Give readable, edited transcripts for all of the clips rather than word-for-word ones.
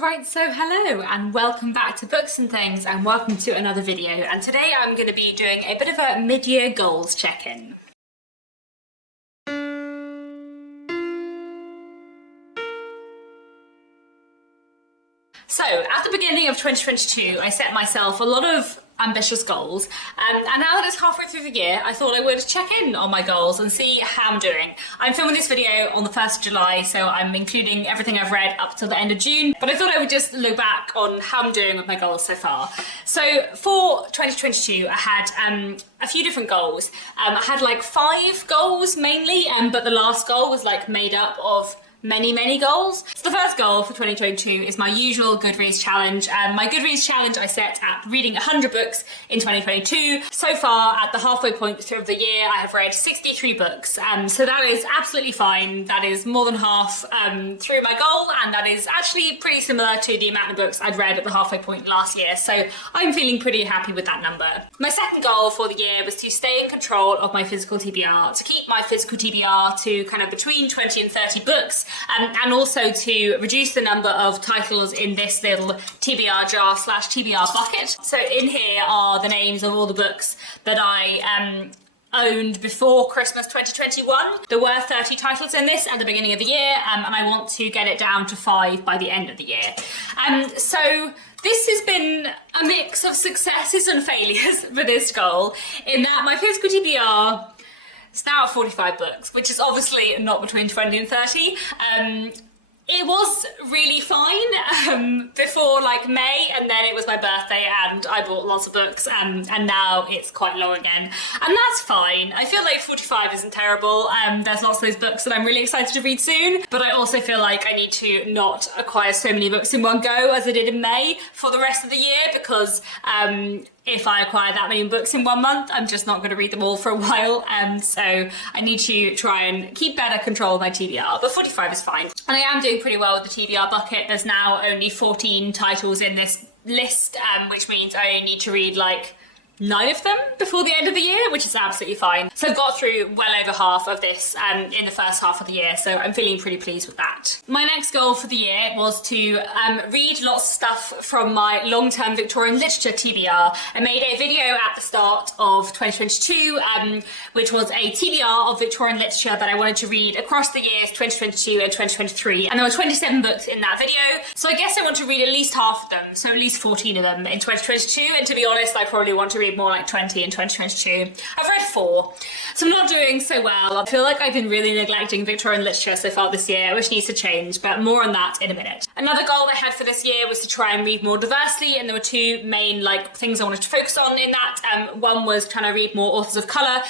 Right, so hello and welcome back to Books and Things and welcome to another video, and today I'm going to be doing a bit of a mid-year goals check-in. So at the beginning of 2022 I set myself a lot of ambitious goals, and now that it's halfway through the year I thought I would check in on my goals and see how I'm doing. I'm filming this video on the 1st of July, so I'm including everything I've read up till the end of June, but I thought I would just look back on how I'm doing with my goals so far. So for 2022 I had a few different goals. I had like 5 goals mainly, but the last goal was like made up of many goals. So the first goal for 2022 is my usual Goodreads challenge. My Goodreads challenge I set at reading 100 books in 2022. So far, at the halfway point through the year, I have read 63 books. So that is absolutely fine. That is more than half through my goal, and that is actually pretty similar to the amount of books I'd read at the halfway point last year. So I'm feeling pretty happy with that number. My second goal for the year was to stay in control of my physical TBR, to keep my physical TBR to kind of between 20 and 30 books. And also to reduce the number of titles in this little TBR jar / TBR bucket. So in here are the names of all the books that I owned before Christmas 2021. There were 30 titles in this at the beginning of the year, and I want to get it down to 5 by the end of the year. So this has been a mix of successes and failures for this goal, in that my physical TBR it's now at 45 books, which is obviously not between 20 and 30. It was really fine before like May, and then it was my birthday and I bought lots of books, and now it's quite low again. And that's fine. I feel like 45 isn't terrible. There's lots of those books that I'm really excited to read soon, but I also feel like I need to not acquire so many books in one go as I did in May for the rest of the year, because if I acquire that many books in 1 month, I'm just not going to read them all for a while, so I need to try and keep better control of my TBR, but 45 is fine. And I am doing pretty well with the TBR bucket. There's now only 14 titles in this list, which means I only need to read like 9 of them before the end of the year, which is absolutely fine. So I've got through well over half of this in the first half of the year, so I'm feeling pretty pleased with that. My next goal for the year was to read lots of stuff from my long-term Victorian literature TBR. I made a video at the start of 2022, which was a TBR of Victorian literature that I wanted to read across the years 2022 and 2023, and there were 27 books in that video, so I guess I want to read at least half of them, so at least 14 of them in 2022, and to be honest, I probably want to read more like 20 in 2022. I've read 4, so I'm not doing so well. I feel like I've been really neglecting Victorian literature so far this year, which needs to change, but more on that in a minute. Another goal I had for this year was to try and read more diversely, and there were 2 main things I wanted to focus on in that. One was trying to read more authors of colour,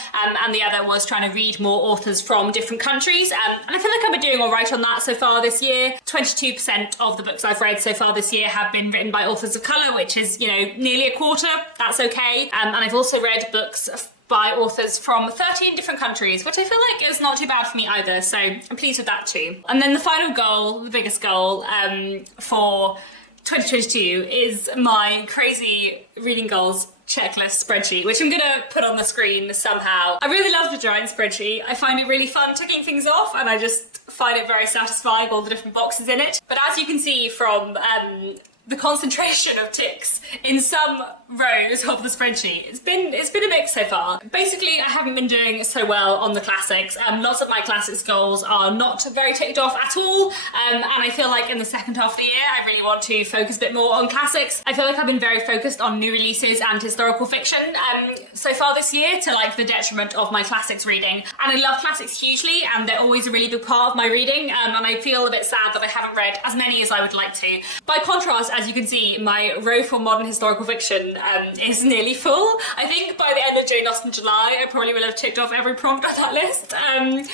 and the other was trying to read more authors from different countries, and I feel like I've been doing all right on that so far this year. 22% of the books I've read so far this year have been written by authors of colour, which is, you know, nearly a quarter. That's okay. And I've also read books by authors from 13 different countries, which I feel like is not too bad for me either, so I'm pleased with that too. And then the final goal, the biggest goal for 2022 is my crazy reading goals checklist spreadsheet, which I'm gonna put on the screen somehow. I really love the giant spreadsheet. I find it really fun ticking things off, and I just find it very satisfying, all the different boxes in it. But as you can see from the concentration of ticks in some rows of the spreadsheet, it's been a mix so far. Basically, I haven't been doing so well on the classics. Lots of my classics goals are not very ticked off at all, and I feel like in the second half of the year I really want to focus a bit more on classics. I feel like I've been very focused on new releases and historical fiction so far this year, to like the detriment of my classics reading. And I love classics hugely, and they're always a really big part of my reading, and I feel a bit sad that I haven't read as many as I would like to. By contrast, as you can see, my row for modern historical fiction is nearly full. I think by the end of Jane Austen July, I probably will have ticked off every prompt on that list, and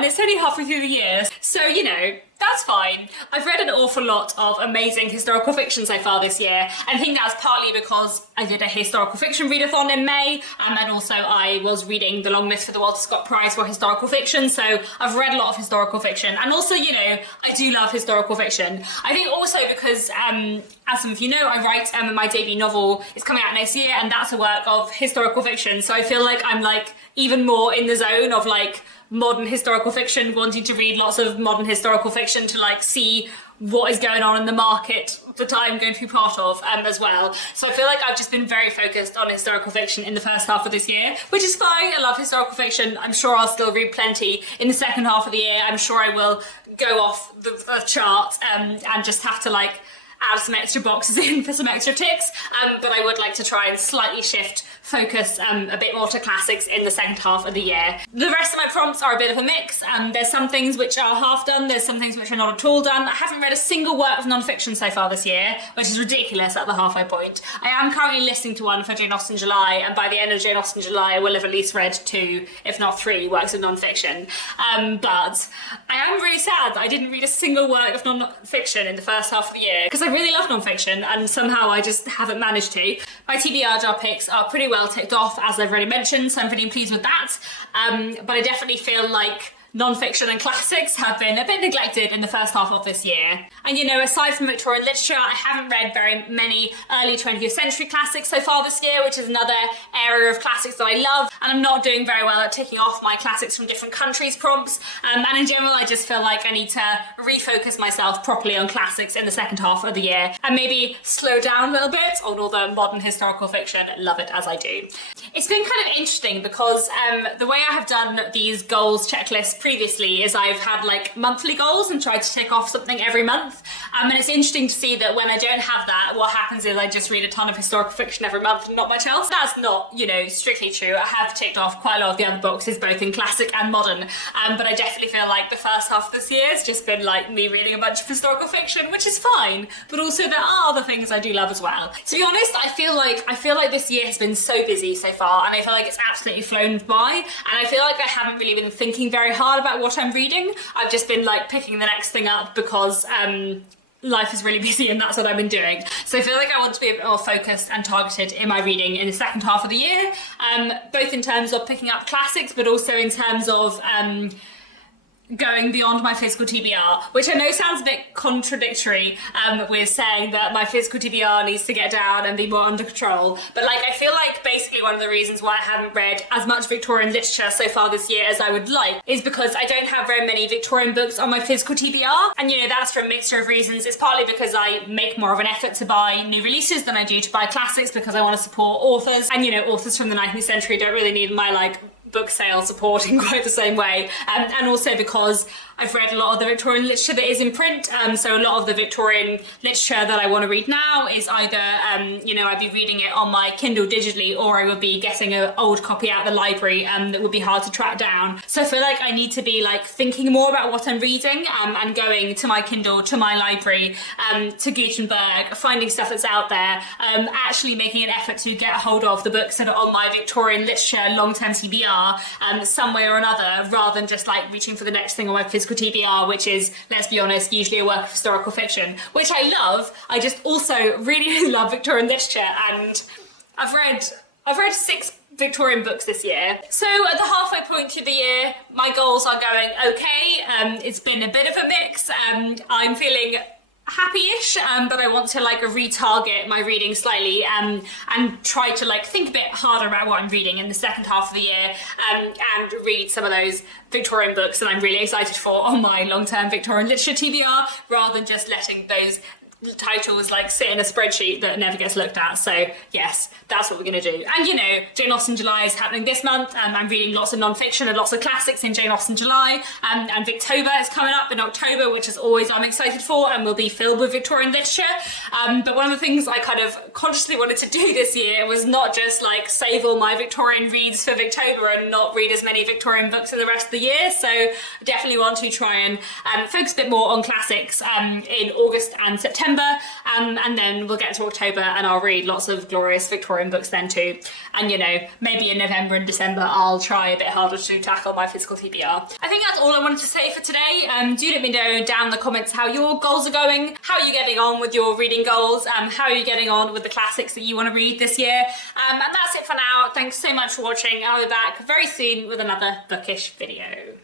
it's only halfway through the year, so you know, that's fine. I've read an awful lot of amazing historical fiction so far this year, and I think that's partly because I did a historical fiction readathon in May, and then also I was reading the long list for the Walter Scott Prize for historical fiction, so I've read a lot of historical fiction, and also, you know, I do love historical fiction. I think also because, as some of you know, I write my debut novel is coming out next year, and that's a work of historical fiction, so I feel like I'm like even more in the zone of like modern historical fiction, wanting to read lots of modern historical fiction to like see what is going on in the market that I'm going to be part of as well. So I feel like I've just been very focused on historical fiction in the first half of this year, which is fine. I love historical fiction. I'm sure I'll still read plenty in the second half of the year. I'm sure I will go off the chart and just have to like add some extra boxes in for some extra ticks, but I would like to try and slightly shift focus a bit more to classics in the second half of the year. The rest of my prompts are a bit of a mix. There's some things which are half done, there's some things which are not at all done. I haven't read a single work of non-fiction so far this year, which is ridiculous at the halfway point. I am currently listening to one for Jane Austen July, and by the end of Jane Austen July I will have at least read 2, if not 3 works of non-fiction. But I am really sad that I didn't read a single work of non-fiction in the first half of the year, because I really love non-fiction and somehow I just haven't managed to. My TBR jar picks are pretty well ticked off, as I've already mentioned, so I'm pretty pleased with that. But I definitely feel like non-fiction and classics have been a bit neglected in the first half of this year. And you know, aside from Victorian literature, I haven't read very many early 20th century classics so far this year, which is another area of classics that I love. And I'm not doing very well at ticking off my classics from different countries prompts. And in general, I just feel like I need to refocus myself properly on classics in the second half of the year and maybe slow down a little bit on all the modern historical fiction, love it as I do. It's been kind of interesting because the way I have done these goals checklists previously is I've had like monthly goals and tried to tick off something every month. And it's interesting to see that when I don't have that, what happens is I just read a ton of historical fiction every month and not much else. That's not, you know, strictly true. I have ticked off quite a lot of the other boxes, both in classic and modern. But I definitely feel like the first half of this year has just been like me reading a bunch of historical fiction, which is fine. But also there are other things I do love as well. To be honest, I feel like this year has been so busy so far, and I feel like it's absolutely flown by. And I feel like I haven't really been thinking very hard about what I'm reading. I've just been like picking the next thing up because life is really busy and that's what I've been doing. So I feel like I want to be a bit more focused and targeted in my reading in the second half of the year, both in terms of picking up classics, but also in terms of going beyond my physical TBR, which I know sounds a bit contradictory with saying that my physical TBR needs to get down and be more under control. But like, I feel like basically one of the reasons why I haven't read as much Victorian literature so far this year as I would like is because I don't have very many Victorian books on my physical TBR. And you know, that's for a mixture of reasons. It's partly because I make more of an effort to buy new releases than I do to buy classics because I want to support authors. And you know, authors from the 19th century don't really need my like book sale support in quite the same way, and also because I've read a lot of the Victorian literature that is in print, so a lot of the Victorian literature that I want to read now is either, you know, I'd be reading it on my Kindle digitally, or I would be getting an old copy out of the library that would be hard to track down. So I feel like I need to be like thinking more about what I'm reading and going to my Kindle, to my library, to Gutenberg, finding stuff that's out there, actually making an effort to get a hold of the books that are on my Victorian literature long-term TBR some way or another, rather than just like reaching for the next thing on my physical TBR, which is, let's be honest, usually a work of historical fiction, which I love. I just also really love Victorian literature, and I've read 6 Victorian books this year. So at the halfway point through the year, my goals are going okay. It's been a bit of a mix. I'm feeling happy-ish, but I want to like retarget my reading slightly and try to like think a bit harder about what I'm reading in the second half of the year, and read some of those Victorian books that I'm really excited for on my long-term Victorian literature TBR, rather than just letting those titles like sit in a spreadsheet that never gets looked at. So yes, that's what we're going to do. And you know, Jane Austen July is happening this month. I'm reading lots of non-fiction and lots of classics in Jane Austen July, and Victober is coming up in October, which is always I'm excited for, and will be filled with Victorian literature. But one of the things I kind of consciously wanted to do this year was not just like save all my Victorian reads for Victober and not read as many Victorian books in the rest of the year. So I definitely want to try and focus a bit more on classics in August and September. And then we'll get to October and I'll read lots of glorious Victorian books then too. And you know, maybe in November and December I'll try a bit harder to tackle my physical TBR. I think that's all I wanted to say for today. Do let me know down in the comments how your goals are going, how are you getting on with your reading goals, how are you getting on with the classics that you want to read this year. And that's it for now. Thanks so much for watching. I'll be back very soon with another bookish video.